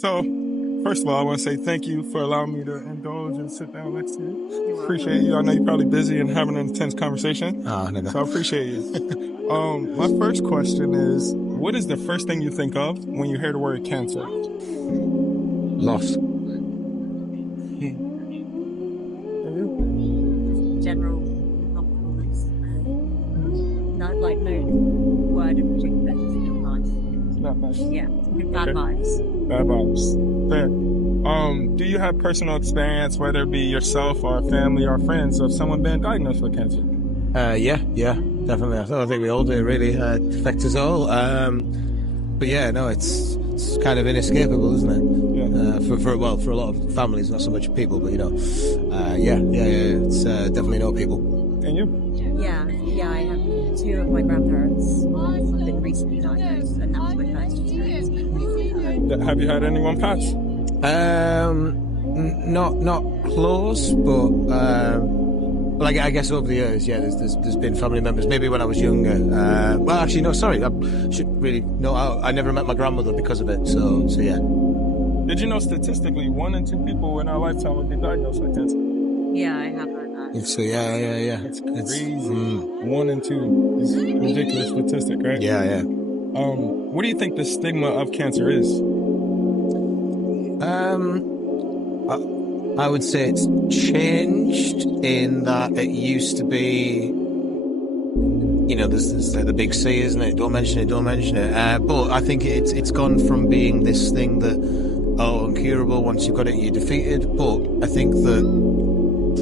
So, first of all, I want to say thank you for allowing me to indulge and sit down next to you. Appreciate you. I know you're probably busy and having an intense conversation. Oh, no. So I appreciate you. My first question is, what is the first thing you think of when you hear the word cancer? Loss. General non-performance. Not like no word in particular, just feel nice. It's not nice. Yeah, bad Okay. vibes. Bad vibes. Fair. Do you have personal experience, whether it be yourself or family or friends, of someone being diagnosed with cancer? Yeah, definitely. I think we all do, really. It affects us all. But yeah, no, it's kind of inescapable, isn't it? Yeah. For a lot of families, not so much people, but it's definitely know people. And you? Yeah, I have two of my grandparents have been recently diagnosed, and that was my first experience. Have you had anyone pass? Not close, but like I guess over the years, yeah, there's been family members. Maybe when I was younger. Well, actually, no, sorry, I should really no. I never met my grandmother because of it. So yeah. Did you know statistically 1 in 2 people in our lifetime would be diagnosed with cancer? Yeah, I have heard that. So yeah. It's crazy. 1 in 2 is a ridiculous statistic, right? Yeah. What do you think the stigma of cancer is? I would say it's changed in that it used to be, there's the big C, isn't it? Don't mention it. But I think it's gone from being this thing that, incurable, once you've got it, you're defeated. But I think that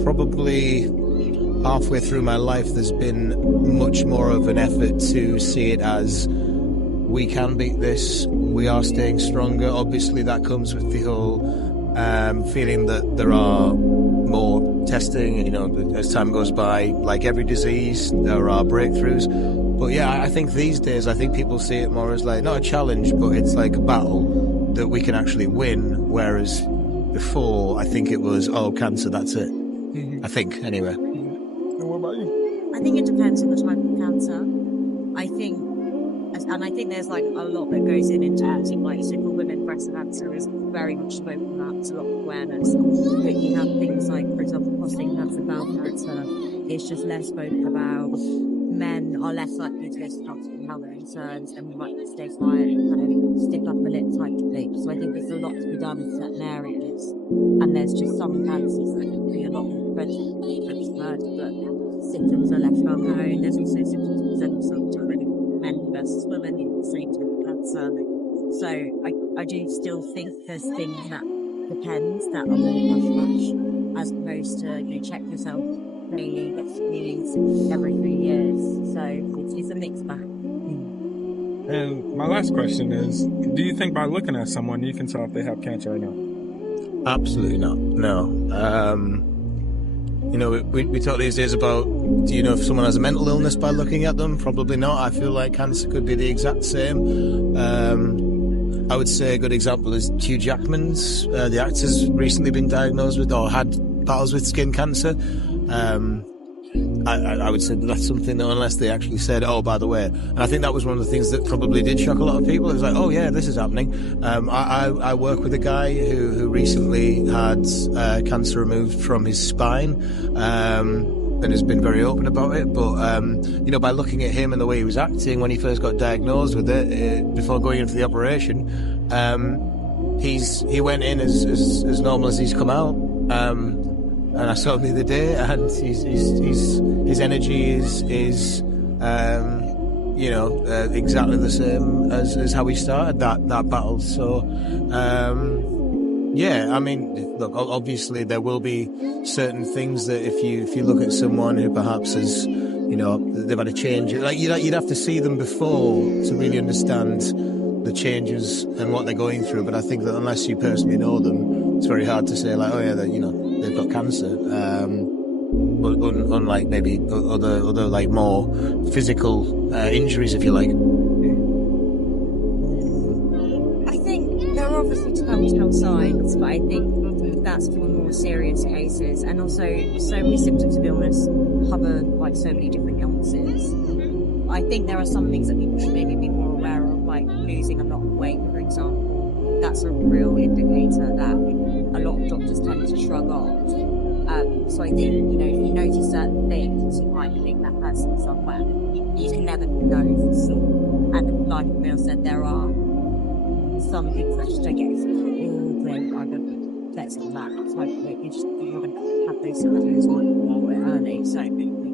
probably halfway through my life, there's been much more of an effort to see it as, we can beat this, we are staying stronger. Obviously, that comes with the whole feeling that there are more testing, as time goes by. Like every disease, there are breakthroughs. But yeah, I think these days, people see it more as like, not a challenge, but it's like a battle that we can actually win. Whereas before, I think it was, cancer, that's it. I think, anyway. And what about you? I think it depends on the type of cancer. I think there's like a lot that goes in terms of like, so for women, breast cancer is very much spoken about. There's a lot of awareness. But you have things like, for example, prostate cancer, bowel cancer. It's just less spoken about. Men are less likely to go to the hospital and have their concerns, and we might stay quiet and kind of stick up a lip type of thing. So I think there's a lot to be done in certain areas. And there's just some cancers that can be a lot more preventable, but symptoms are less well known. There's also symptoms present themselves to men versus women in the same type of cancer. So I do still think there's things that depends that are more hush as opposed to check yourself daily, get screenings every 3 years. So it's a mixed bag. And my last question is, do you think by looking at someone you can tell if they have cancer or not? Absolutely not. No. We talk these days about, do you know if someone has a mental illness by looking at them? Probably not. I feel like cancer could be the exact same. I would say a good example is Hugh Jackman's. The actor's recently been diagnosed with, or had battles with skin cancer. I would say that's something that, unless they actually said, by the way, and I think that was one of the things that probably did shock a lot of people. It was like, oh yeah, this is happening. I work with a guy who recently had cancer removed from his spine, and has been very open about it. But by looking at him and the way he was acting when he first got diagnosed with it, before going into the operation, he went in as normal as he's come out. And I saw him the other day, and his energy is exactly the same as how he started that battle. So, look, obviously there will be certain things that if you look at someone who perhaps has, they've had a change, like you'd have to see them before to really understand the changes and what they're going through. But I think that unless you personally know them, it's very hard to say like, oh yeah, they've got cancer. Unlike maybe other like more physical injuries, if you like. I think there are obviously telltale signs, but I think that's for more serious cases, and also so many symptoms of illness cover like so many different illnesses. I think there are some things that people should maybe be more aware of, like losing a lot of weight, for example. that's a real indicator that a lot of doctors tend to shrug off. So I think, you know, if you notice certain things, you might think that person somewhere. You can never know for sure. And like Emil said, there are some people that just don't get it. I don't, let's go back. It's like, you just, you're going to have those symptoms a little bit early. So,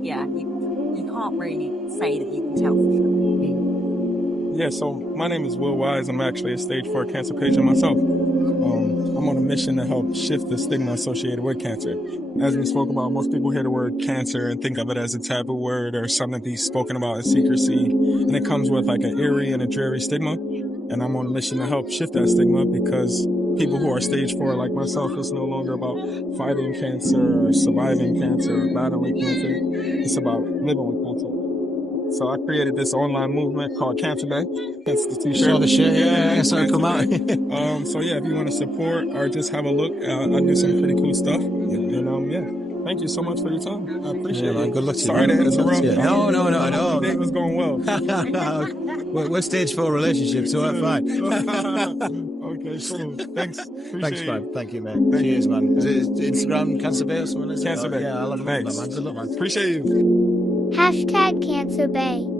yeah, you can't really say that you can tell for sure. Yeah, so my name is Will Wise. I'm actually a stage 4 cancer patient myself. I'm on a mission to help shift the stigma associated with cancer. As we spoke about, most people hear the word cancer and think of it as a taboo word or something to be spoken about in secrecy. And it comes with like an eerie and a dreary stigma. And I'm on a mission to help shift that stigma because people who are stage 4 like myself, it's no longer about fighting cancer or surviving cancer or battling cancer. It's about living with cancer. So I created this online movement called CancerBae. That's the t-shirt. Saw the shit, yeah, so come out. So yeah, if you want to support or just have a look, I do some pretty cool stuff. And yeah, thank you so much for your time. I appreciate it. Good luck to you. Sorry to interrupt. Yeah. No. The date was going well. We're stage 4 relationships, so we're fine. Okay, cool. Thanks. Thanks, man. Thank you, man. Cheers, man. Is it Instagram CancerBae or something? CancerBay. Yeah, I'll have a look at that, man. Good luck, man. Appreciate you. #CancerBae.